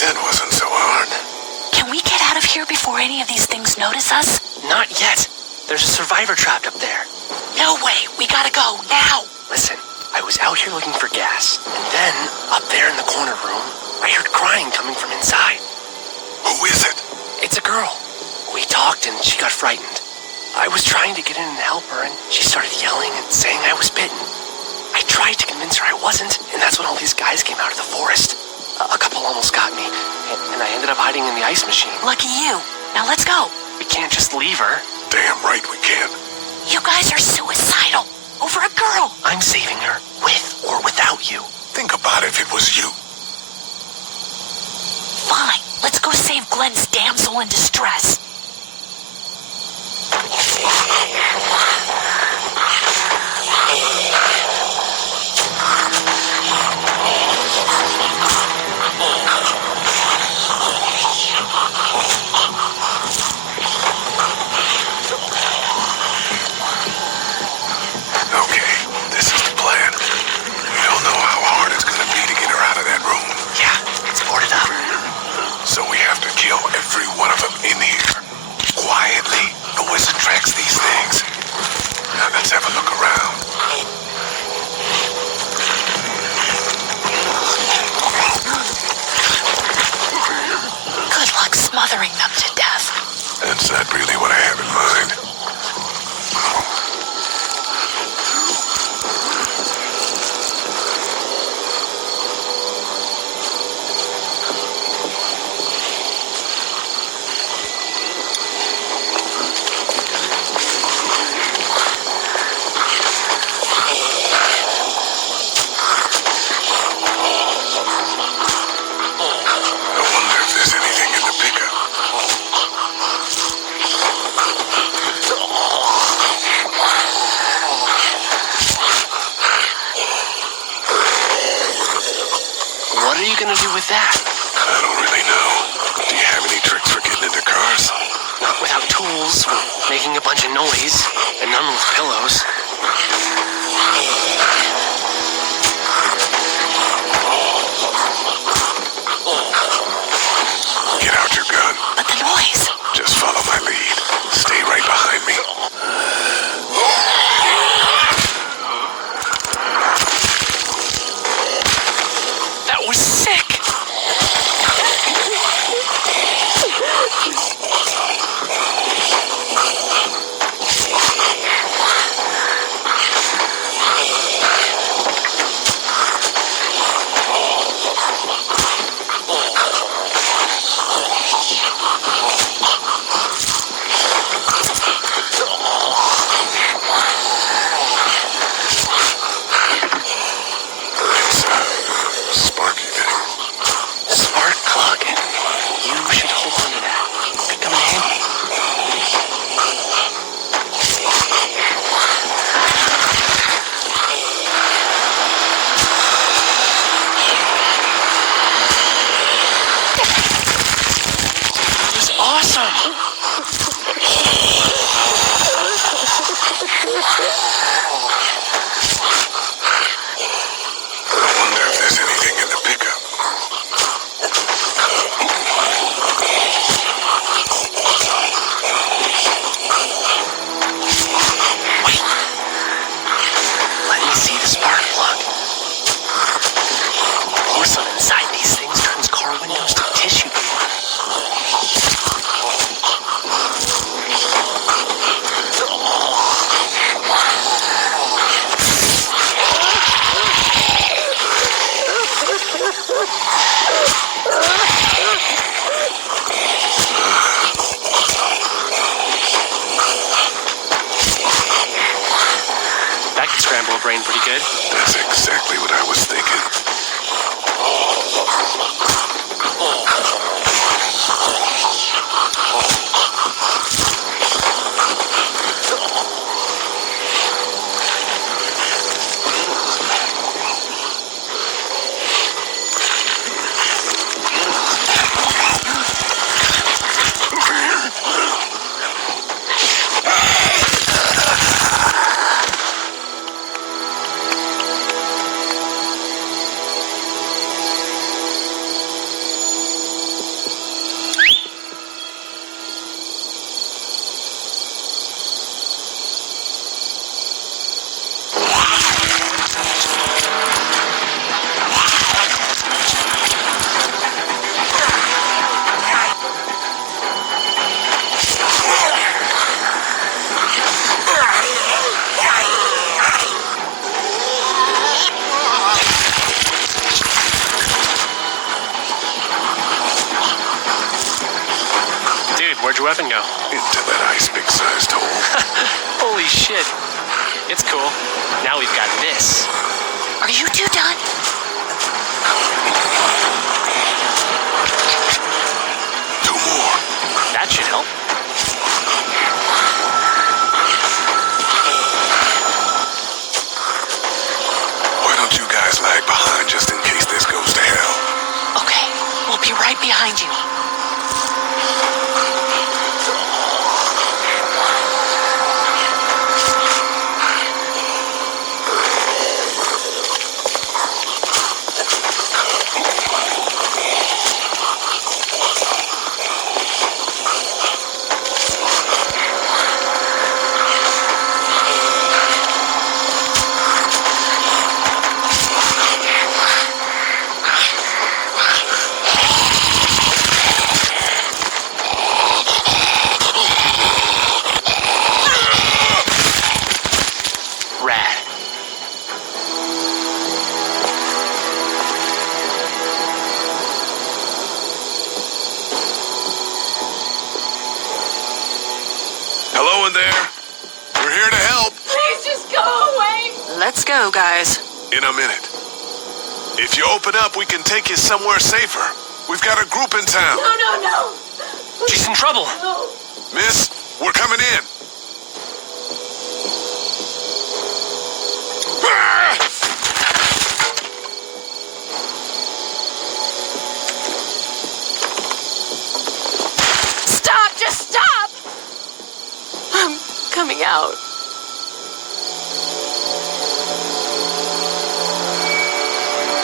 That wasn't so hard. Can we get out of here before any of these things notice us? Not yet. There's a survivor trapped up there. No way. We gotta go, now. Listen, I was out here looking for gas, and then, up there in the corner room, I heard crying coming from inside. Who is it? It's a girl. We talked and she got frightened. I was trying to get in and help her, and she started yelling and saying I was bitten. I tried to convince her I wasn't, and that's when all these guys came out of the forest. A couple almost got me, and I ended up hiding in the ice machine. Lucky you. Now let's go. We can't just leave her. Damn right we can't. You guys are suicidal. Over a girl. I'm saving her, with or without you. Think about if it was you. Fine. Let's go save Glenn's damsel in distress. Okay, this is the plan. We don't know how hard it's gonna be to get her out of that room. Yeah, it's boarded up. So we have to kill every one of them in here. Quietly. Noise attracts these things. Now let's have a look around. Good luck smothering them to death. That's not really what I have in mind. I wonder if there's anything in the pickup. What are you gonna do with that? I don't really know. Do you have any tricks for getting into cars? Not without tools, making a bunch of noise, and none with pillows. Get out your gun. But the noise. Just follow my lead. Stay right behind me. That was sick! It's sparky thing. Spark plug. You should hold on to that. Could come in handy. It was awesome! I wonder if there's anything in the pickup. Wait. Let me see the spark plug. Porcelain inside these things turns car windows to tissue paper. That could scramble a brain pretty good. That's exactly what I was thinking. Where'd your weapon go? Into that ice big-sized hole. Holy shit. It's cool. Now we've got this. Are you two done? Two more. That should help. Why don't you guys lag behind just in case this goes to hell? Okay, we'll be right behind you. Rad. Hello in there. We're here to help. Please just go away. Let's go, guys. In a minute. If you open up, we can take you somewhere safer. We've got a group in town. No. She's in trouble. No. Miss, we're coming in. Stop! Just stop! I'm coming out.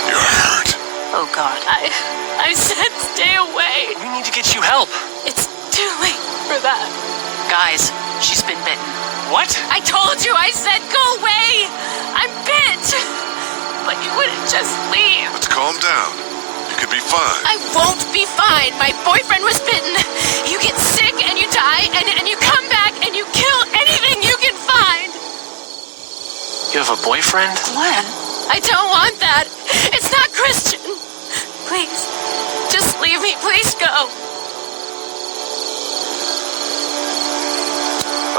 You're hurt. Oh, God. I said stay away. We need to get you help. It's too late for that. Guys, she's been bitten. What? I told you, I said go away! I'm bit! But you wouldn't just leave. Let's calm down. You could be fine. I won't be fine. My boyfriend was bitten. You get sick and you die, and you come back and you kill anything you can find. You have a boyfriend? Glenn, I don't want that. It's not Christian. Please, just leave me. Please go.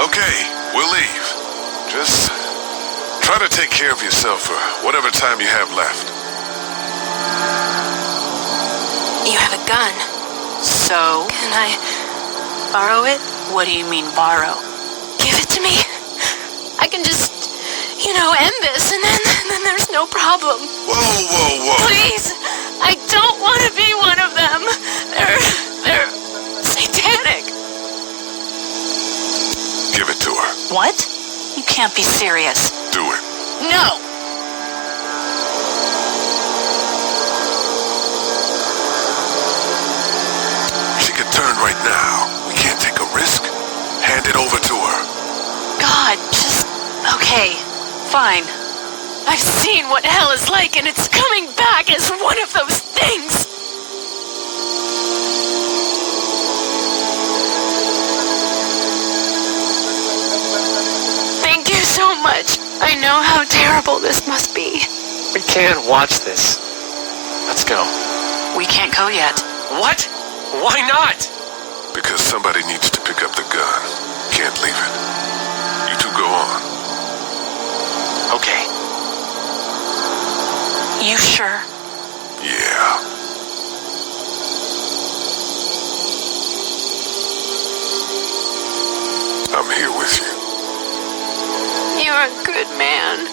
Okay, we'll leave. Just try to take care of yourself for whatever time you have left. You have a gun. So? Can I borrow it? What do you mean, borrow? Give it to me. I can just, end this, and then there's no problem. Whoa. Please! I don't want to be one of them. They're satanic. Give it to her. What? You can't be serious. Do it. No! She could turn right now. We can't take a risk. Hand it over to her. God, just... Okay, fine. I've seen what hell is like, and it's coming back as one of those things. Thank you so much. I know how terrible this must be. We can't watch this. Let's go. We can't go yet. What? Why not? Because somebody needs to pick up the gun. Can't leave it. You two go on. Okay. You sure? Yeah. I'm here with you. You're a good man.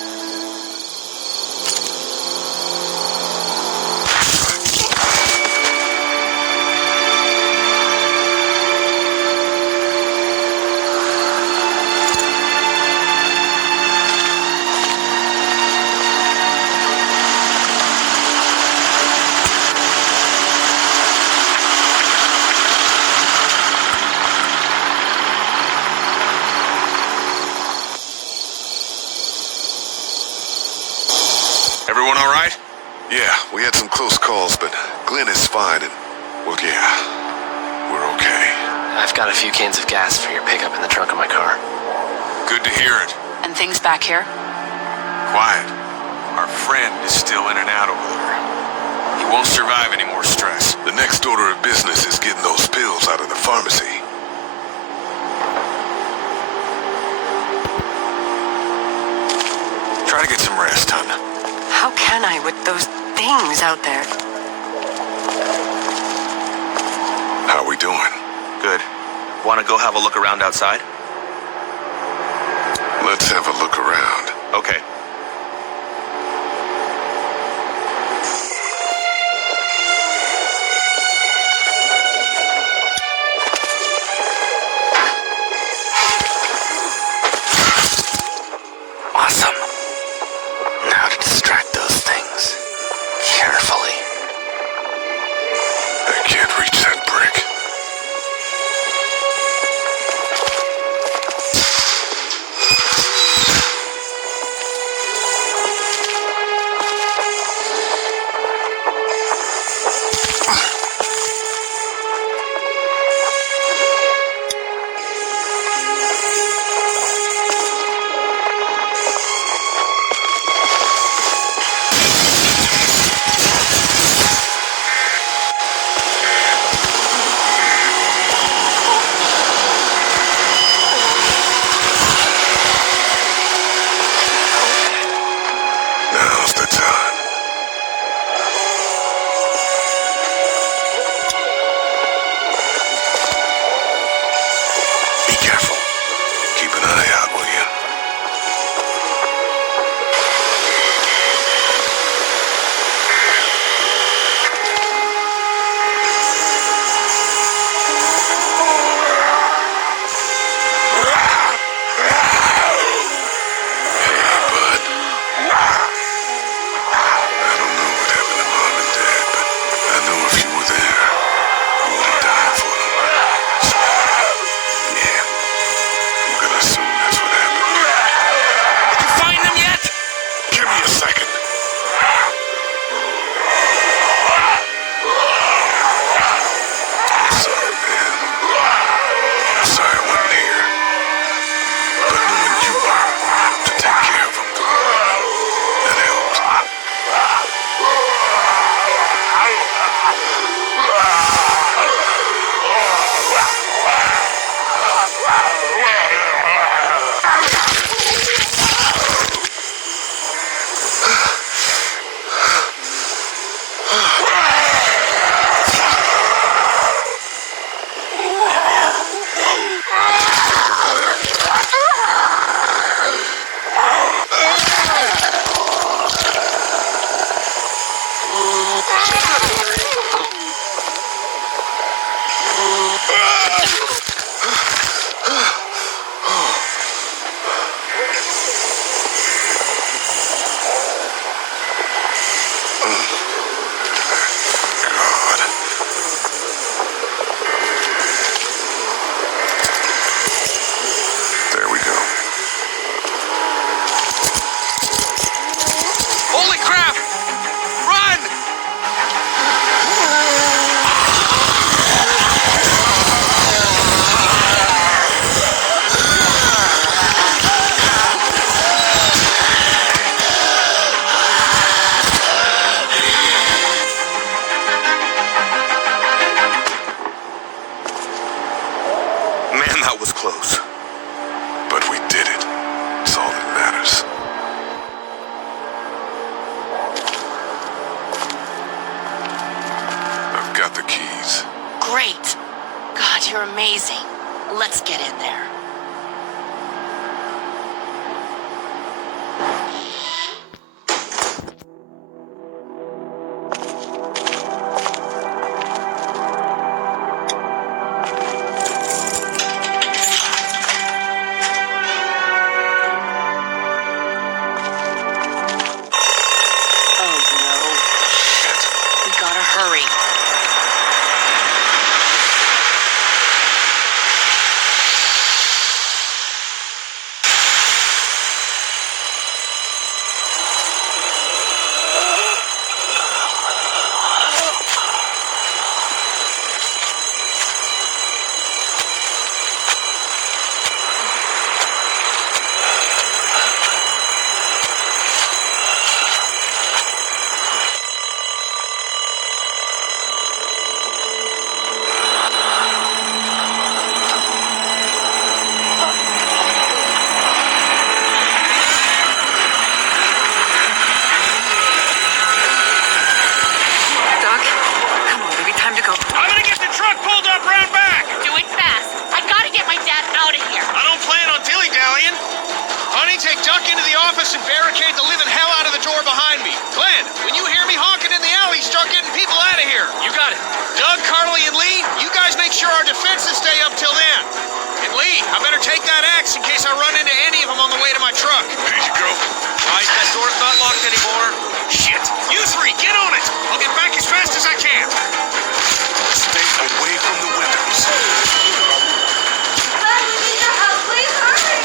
Everyone all right? Yeah, we had some close calls, but Glenn is fine and, well, yeah, we're okay. I've got a few cans of gas for your pickup in the trunk of my car. Good to hear it. And things back here? Quiet. Our friend is still in and out over there. He won't survive any more stress. The next order of business is getting those pills out of the pharmacy. to get some rest, hon. How can I with those things out there? How we doing? Good. Want to go have a look around outside? Let's have a look around. Okay. Awesome. Now to distract those things. Carefully. I can't reach that brick. Now's the time. Be careful. Keep an eye out, will you? Hey, bud. I don't know what happened to Mom and Dad, but I know if you were there, you would have died for them. So, yeah, I'm gonna assume that's what happened. Did you find them yet? Give me a second. Sorry, man. Sorry I wasn't here. But knowing you were to take care of them, that helped. God. There we go. Holy crap! Run! Man, that was close. But we did it. It's all that matters. I've got the keys. Great. God, you're amazing. Let's get in there. Oh no. Shit. We gotta hurry. and barricade the living hell out of the door behind me. Glenn, when you hear me honking in the alley, start getting people out of here. You got it. Doug, Carly, and Lee, you guys make sure our defenses stay up till then. And Lee, I better take that axe in case I run into any of them on the way to my truck. Here you go. Right, that door's not locked anymore. Shit! You three, get on it! I'll get back as fast as I can. Stay away from the windows. Glenn, we need your help. Please hurry.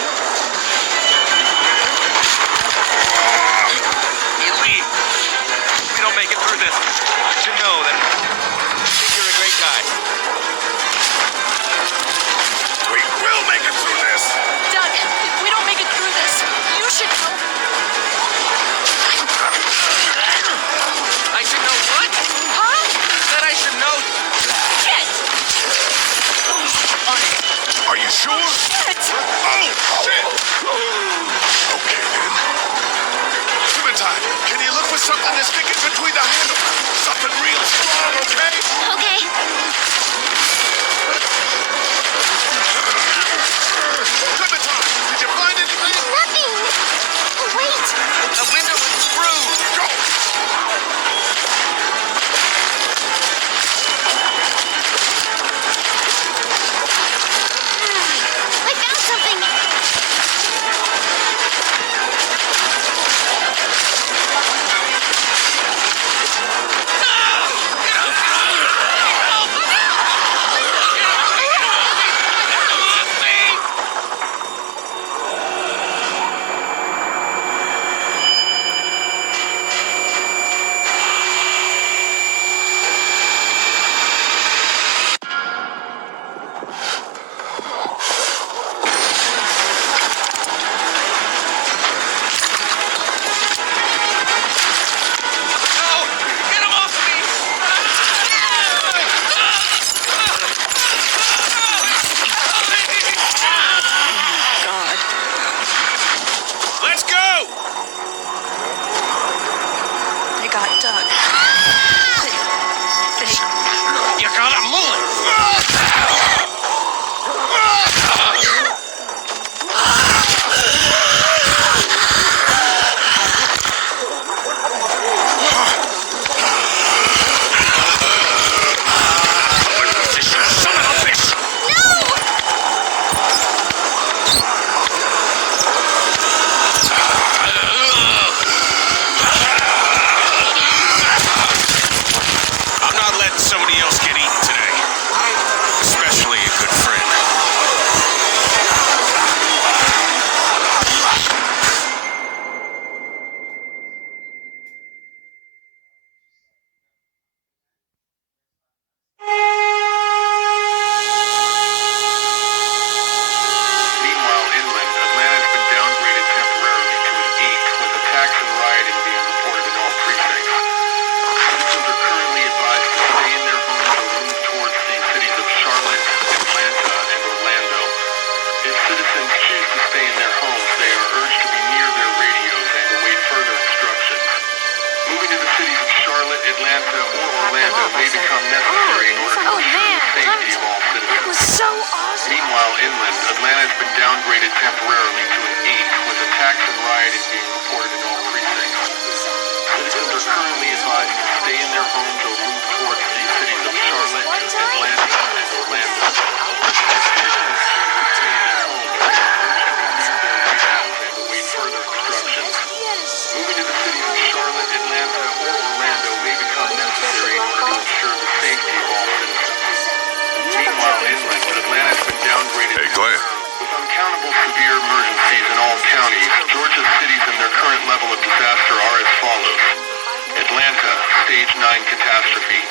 Hey, Lee, if we don't make it through this, you should know that you're a great guy. We will make it through this. Doug, if we don't make it through this, you should help. I should know what? Huh? Said I should know. Shit! Are you sure? Shit! Oh, shit! Okay, then. Clementine, can you look for something that's sticking between the handles? Something real strong, okay? Okay. Clementine, did you find anything? Nothing. Wait. The window is through. Go! I found something. No! Get him off me! Let's go! They got Doug. You gotta move! Son of a bitch! I'm not letting somebody else get eaten today. Especially a good friend. Meanwhile, inland, Atlanta has been downgraded temporarily to an 8, with attacks and rioting being reported in all precincts. Citizens are currently advised to stay in their homes or move towards the cities of Charlotte, Atlanta, and Orlando. If citizens choose to stay in their homes, they are urged to be near their radios and await further instructions. Moving to the cities of Charlotte, Atlanta, or Orlando may become necessary in order to Oh, ensure man, the safety of all It citizens. was so awesome. Meanwhile, inland, Atlanta has been downgraded temporarily to an 8, with attacks and rioting being reported in all precincts. Citizens are currently advised to stay in their homes or move towards the cities of Charlotte, Atlanta, and Orlando. If citizens choose to stay in their homes, they are urged to be near their radios and await further instructions. Moving to the cities of Charlotte, Atlanta, or Orlando may become necessary in order to ensure the safety of all citizens. Meanwhile, inland, Atlanta has been downgraded. Hey, Glenn. With uncountable severe emergencies in all counties, Georgia's cities and their current level of disaster are as follows. Atlanta, Stage 9 catastrophe.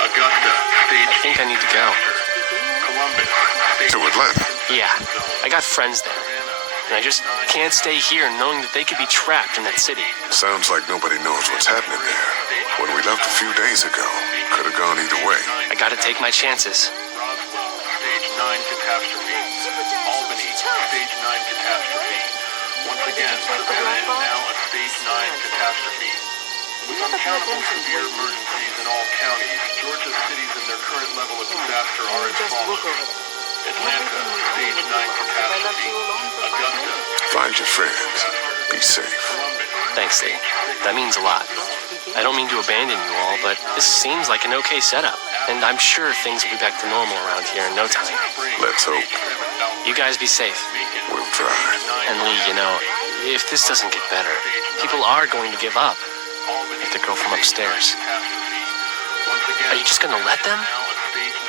Augusta, Stage I think I need to go. Columbus, Stage To Atlanta? Yeah, I got friends there. And I just can't stay here knowing that they could be trapped in that city. Sounds like nobody knows what's happening there. When we left a few days ago, could have gone either way. I gotta take my chances. Roswell, Stage 9 catastrophe. Albany, Stage 9 catastrophe. Once again, Savannah is now a Stage 9 catastrophe. With uncountable severe emergencies in all counties, Georgia's cities and their current level of disaster are as follows. Atlanta, Stage 9 catastrophe. Augusta, Find your friends. Be safe. Columbus, Thanks, Lee. That means a lot. I don't mean to abandon you all, but this seems like an okay setup. And I'm sure things will be back to normal around here in no time. Let's hope. You guys be safe. We'll try. And Lee, you know, if this doesn't get better, people are going to give up. If the girl from upstairs. Are you just gonna let them?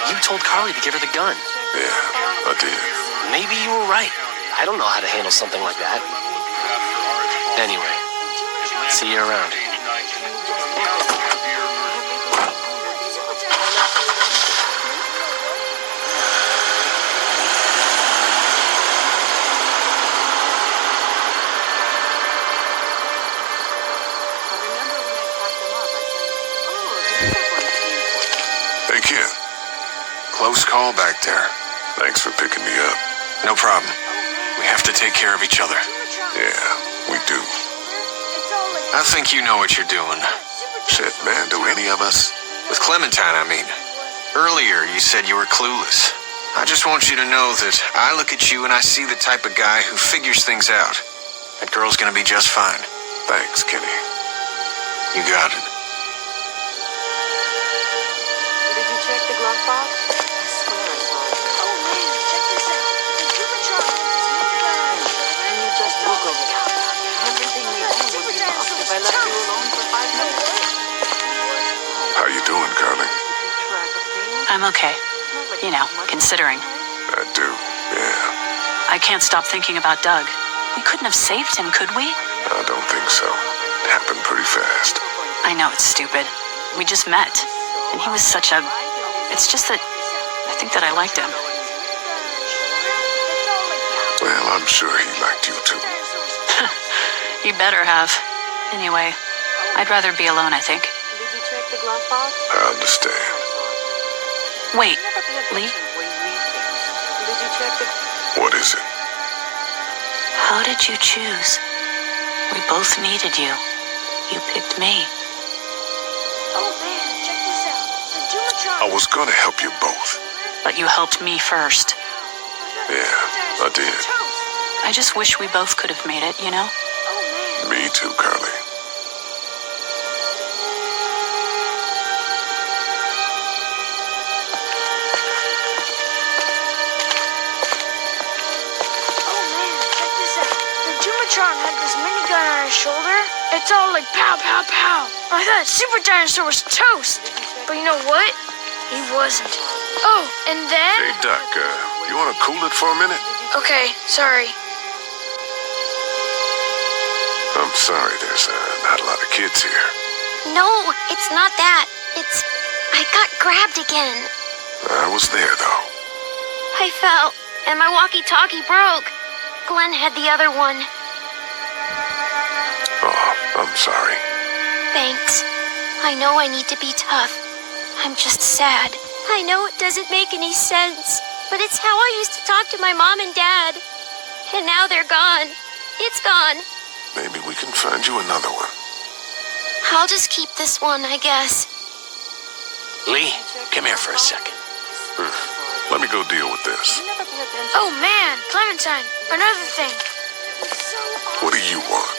You told Carly to give her the gun. Yeah, I did. Maybe you were right. I don't know how to handle something like that. Anyway, see you around. Hey, kid. Close call back there. Thanks for picking me up. No problem. We have to take care of each other. Yeah, we do. I think you know what you're doing. Shit, man, do any of us? With Clementine, I mean. Earlier, you said you were clueless. I just want you to know that I look at you and I see the type of guy who figures things out. That girl's gonna be just fine. Thanks, Kenny. You got it. Did you check the glove box? I swear I saw it. Oh man, check this out. The Jumatron and you just look over it. Everything we own would be lost if I left you alone for 5 minutes. How you doing, Carly? I'm okay. You know, considering. I do, yeah. I can't stop thinking about Doug. We couldn't have saved him, could we? I don't think so. It happened pretty fast. I know it's stupid. We just met. And he was such a... It's just that... I think that I liked him. Well, I'm sure he liked you too. You better have. Anyway, I'd rather be alone, I think. Did you check the glove box? I understand. Wait, Lee? Did you check the... What is it? How did you choose? We both needed you. You picked me. Oh man, check this out. The Jumatron. I was gonna help you both. But you helped me first. Yeah, I did. I just wish we both could have made it, you know? Oh man. Me too, Carly. Oh man, check this out. The Jumatron had this minigun on his shoulder. It's all like pow, pow, pow. I thought Super Dinosaur was toast. But you know what? He wasn't. Oh, and then... Hey, Doc, you wanna cool it for a minute? Okay, sorry. I'm sorry, there's not a lot of kids here. No, it's not that. It's... I got grabbed again. I was there, though. I fell, and my walkie-talkie broke. Glenn had the other one. Oh, I'm sorry. Thanks. I know I need to be tough. I'm just sad. I know it doesn't make any sense, but it's how I used to talk to my mom and dad. And now they're gone. It's gone. Maybe we can find you another one. I'll just keep this one, I guess. Lee, come here for a second. Let me go deal with this. Oh man, Clementine, another thing. What do you want?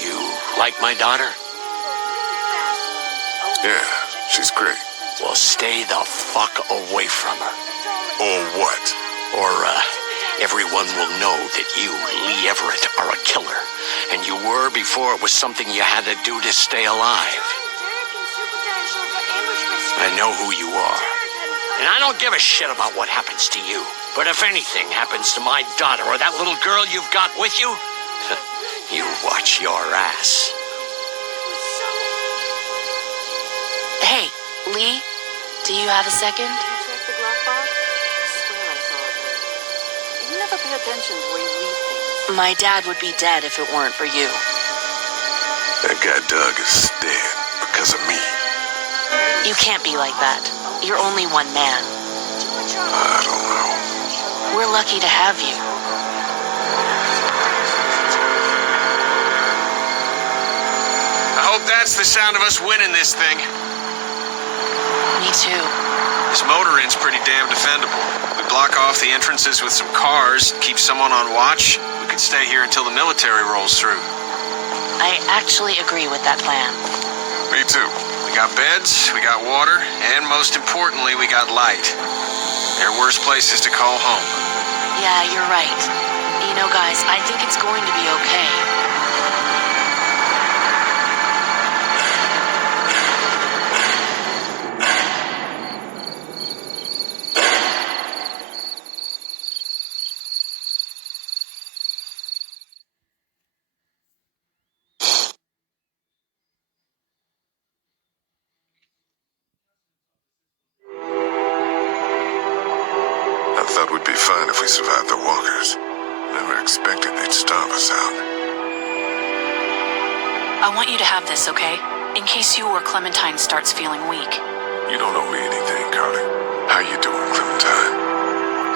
You like my daughter? Yeah, she's great. Well, stay the fuck away from her. Or what? Or, everyone will know that you, Lee Everett, are a killer. And you were before it was something you had to do to stay alive. I know who you are. And I don't give a shit about what happens to you. But if anything happens to my daughter or that little girl you've got with you, you watch your ass. Hey, Lee, do you have a second? Did you check the glove box? I swear I saw it. You never pay attention to where you leave things. My dad would be dead if it weren't for you. That guy Doug is dead because of me. You can't be like that. You're only one man. I don't know. We're lucky to have you. I hope that's the sound of us winning this thing. Me too. This motor inn's pretty damn defendable. We block off the entrances with some cars, keep someone on watch. We could stay here until the military rolls through. I actually agree with that plan. Me too. We got beds, we got water, and most importantly, we got light. There are worse places to call home. Yeah, you're right. You know, guys, I think it's going to be okay. I thought we'd be fine if we survived the walkers. Never expected they'd starve us out. I want you to have this, okay? In case you or Clementine starts feeling weak. You don't owe me anything, Carly. How you doing, Clementine?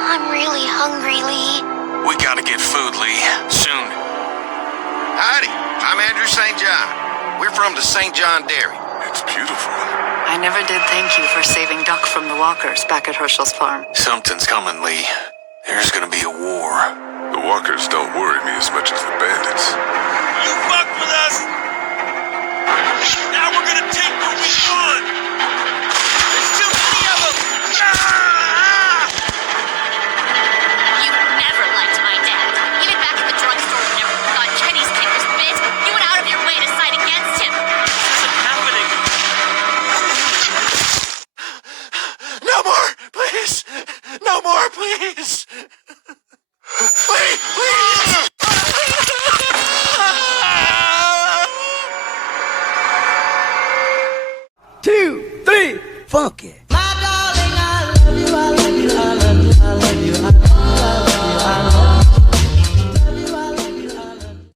I'm really hungry, Lee. We gotta get food, Lee. Soon. Howdy, I'm Andrew St. John. We're from the St. John Dairy. It's beautiful. I never did thank you for saving Duck from the walkers back at Herschel's farm. Something's coming, Lee. There's gonna be a war. The walkers don't worry me as much as the bandits. You fucked with us! Now we're gonna take what we want! There's too many of them! You never liked my dad. Even back at the drugstore whenever you thought Kenny's kid was bit, you went out of your way to side against him. This isn't happening! No more, please! No more, please! Please, please! 2, 3, funky. My darling, I love you,